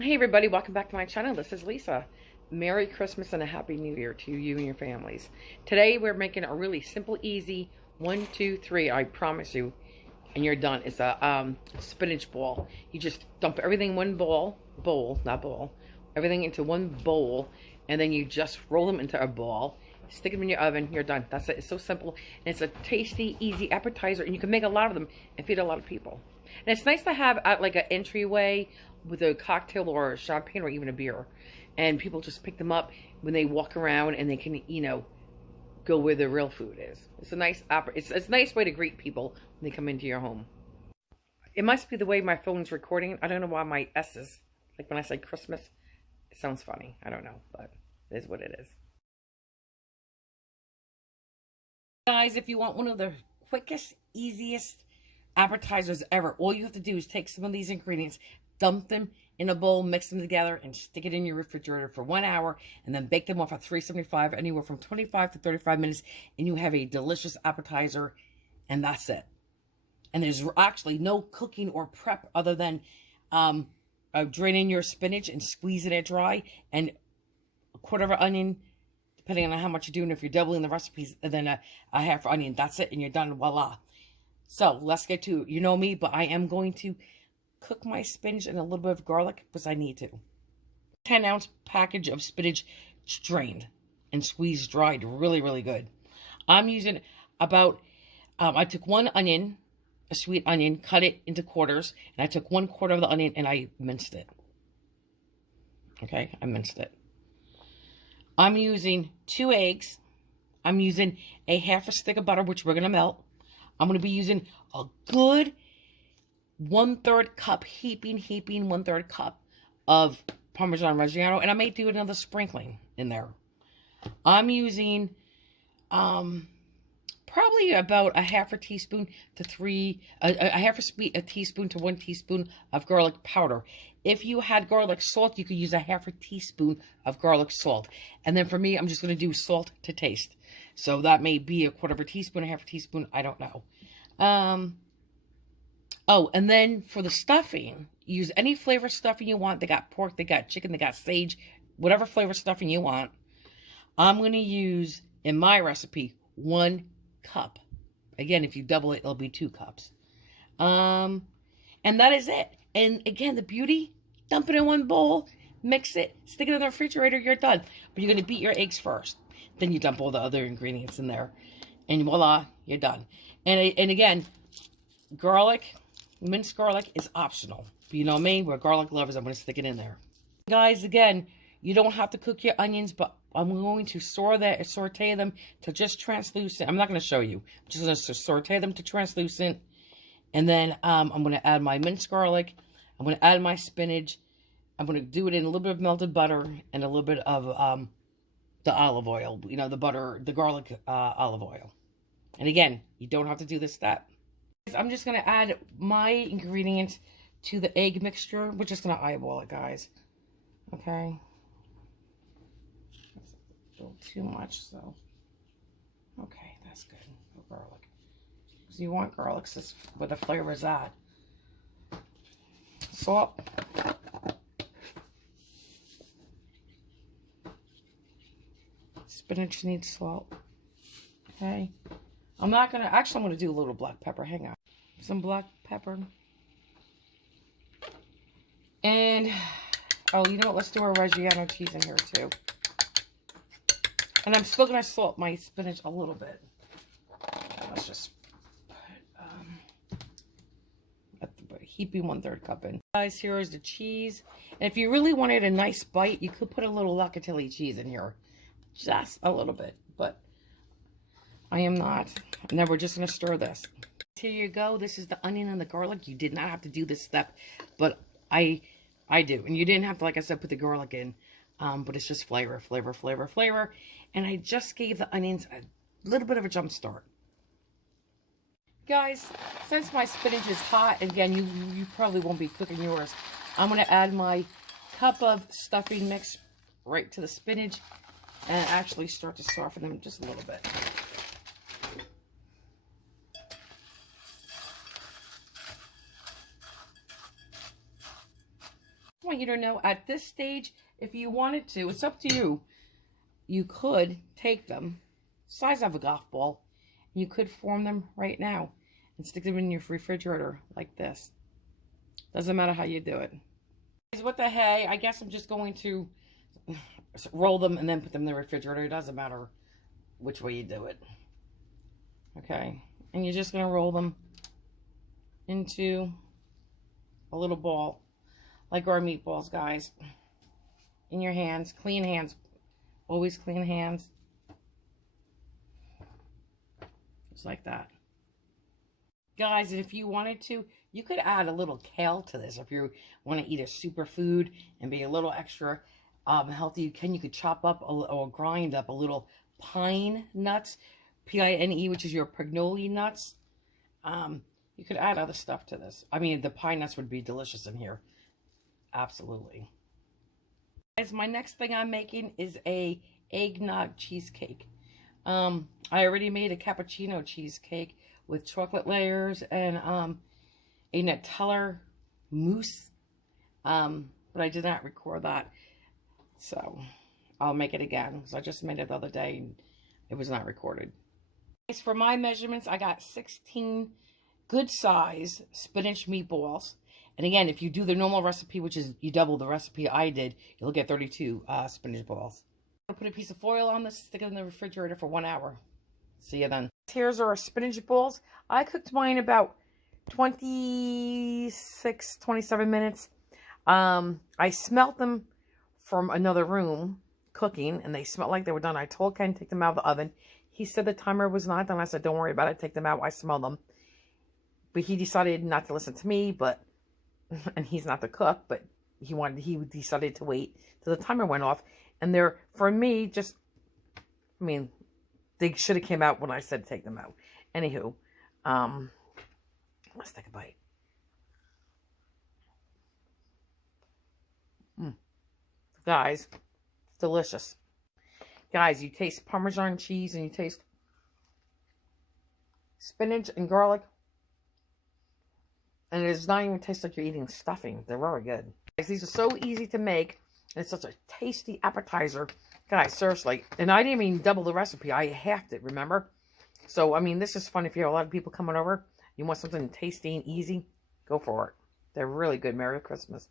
Hey everybody, welcome back to my channel. This is Lisa. Merry Christmas and a Happy New Year to you and your families. Today we're making a really simple, easy 1, 2, 3, I promise you, and you're done. It's a spinach ball. You just dump everything in one everything into one bowl, and then you just roll them into a ball, stick them in your oven, you're done. That's it. It's so simple, and it's a tasty, easy appetizer, and you can make a lot of them and feed a lot of people. And it's nice to have at like an entryway with a cocktail or a champagne or even a beer. And people just pick them up when they walk around and they can, go where the real food is. It's a nice it's a nice way to greet people when they come into your home. It must be the way my phone's recording. I don't know why my S's, like when I say Christmas, it sounds funny. I don't know, but it is what it is. Guys, if you want one of the quickest, easiest appetizers ever, all you have to do is take some of these ingredients, dump them in a bowl, mix them together, and stick it in your refrigerator for 1 hour, and then bake them off at 375, anywhere from 25 to 35 minutes, and you have a delicious appetizer, and that's it. And there's actually no cooking or prep other than draining your spinach and squeezing it dry, and a quarter of an onion, depending on how much you're doing. If you're doubling the recipes, and then a half onion, that's it, and you're done. Voila. So let's get to it. You know me, but I am going to cook my spinach and a little bit of garlic because I need to. 10-ounce package of spinach drained and squeezed dried really, really good. I'm using about, I took one onion, a sweet onion, cut it into quarters, and I took 1/4 of the onion and I minced it. Okay, I minced it. I'm using 2 eggs. I'm using a half a stick of butter, which we're going to melt. I'm going to be using a good 1/3 cup, heaping 1/3 cup of Parmesan Reggiano, and I may do another sprinkling in there. I'm using probably about a half a teaspoon to a teaspoon to 1 teaspoon of garlic powder. If you had garlic salt, you could use a half a teaspoon of garlic salt. And then for me, I'm just going to do salt to taste. So that may be a quarter of a teaspoon, a half a teaspoon, I don't know. Oh, and then for the stuffing, use any flavor stuffing you want. They got pork, they got chicken, they got sage, whatever flavor stuffing you want. I'm going to use, in my recipe, 1 cup. Again, if you double it, it'll be 2 cups. And that is it. And again, the beauty, dump it in one bowl, mix it, stick it in the refrigerator, you're done. But you're going to beat your eggs first. Then you dump all the other ingredients in there. And voila, you're done. And again, garlic, minced garlic is optional. But you know me, we're garlic lovers. I'm going to stick it in there. Guys, again, you don't have to cook your onions, but I'm going to saute them to just translucent. I'm not going to show you. I'm just going to saute them to translucent. And then I'm going to add my minced garlic. I'm going to add my spinach. I'm going to do it in a little bit of melted butter and a little bit of the olive oil. You know, the butter, the garlic olive oil. And again, you don't have to do this step. I'm just going to add my ingredients to the egg mixture. We're just going to eyeball it, guys. Okay. That's a little too much, so. Okay, that's good. No garlic. Because you want garlic, that's where the flavor is at. Salt. Spinach needs salt. Okay. I'm going to do a little black pepper. Hang on. Some black pepper. And, oh, you know what? Let's do our Reggiano cheese in here, too. And I'm still going to salt my spinach a little bit. Let's just put a heaping 1/3 cup in. Guys, here is the cheese. And if you really wanted a nice bite, you could put a little locatelli cheese in here. Just a little bit, but I am not. And then we're just going to stir this. Here you go. This is the onion and the garlic. You did not have to do this step, but I do. And you didn't have to, like I said, put the garlic in. But it's just flavor, flavor, flavor, flavor. And I just gave the onions a little bit of a jump start. Guys, since my spinach is hot, again, you probably won't be cooking yours. I'm going to add my cup of stuffing mix right to the spinach and actually start to soften them just a little bit. you to know at this stage, if you wanted to, it's up to you. You could take them, size of a golf ball, and you could form them right now and stick them in your refrigerator like this. Doesn't matter how you do it. With the hay, I guess I'm just going to roll them and then put them in the refrigerator. It doesn't matter which way you do it. Okay, and you're just going to roll them into a little ball, like our meatballs, guys. In your hands, clean hands. Always clean hands. Just like that. Guys, if you wanted to, you could add a little kale to this. If you want to eat a superfood and be a little extra healthy, you could chop up or grind up a little pine nuts, P-I-N-E, which is your pignoli nuts. You could add other stuff to this. I mean, the pine nuts would be delicious in here. Absolutely. Guys, my next thing I'm making is a eggnog cheesecake. I already made a cappuccino cheesecake with chocolate layers and a Nutella mousse. But I did not record that. So I'll make it again because I just made it the other day and it was not recorded. Guys, for my measurements, I got 16 good size spinach meatballs. And again, if you do the normal recipe, which is you double the recipe I did, you'll get 32 spinach balls. I'm going to put a piece of foil on this, stick it in the refrigerator for 1 hour. See you then. Here's our spinach balls. I cooked mine about 26, 27 minutes. I smelt them from another room cooking, and they smelled like they were done. I told Ken to take them out of the oven. He said the timer was not done. I said, don't worry about it. Take them out. I smell them. But he decided not to listen to me, and he's not the cook, but he decided to wait till the timer went off. And they're, for me, just, I mean, they should have came out when I said take them out. Anywho, let's take a bite. Guys, delicious. Guys, you taste Parmesan cheese and you taste spinach and garlic. And it does not even taste like you're eating stuffing. They're very good. Guys, these are so easy to make. And it's such a tasty appetizer. Guys, seriously. And I didn't even double the recipe. I halved it, remember? So, I mean, this is fun if you have a lot of people coming over. You want something tasty and easy, go for it. They're really good. Merry Christmas.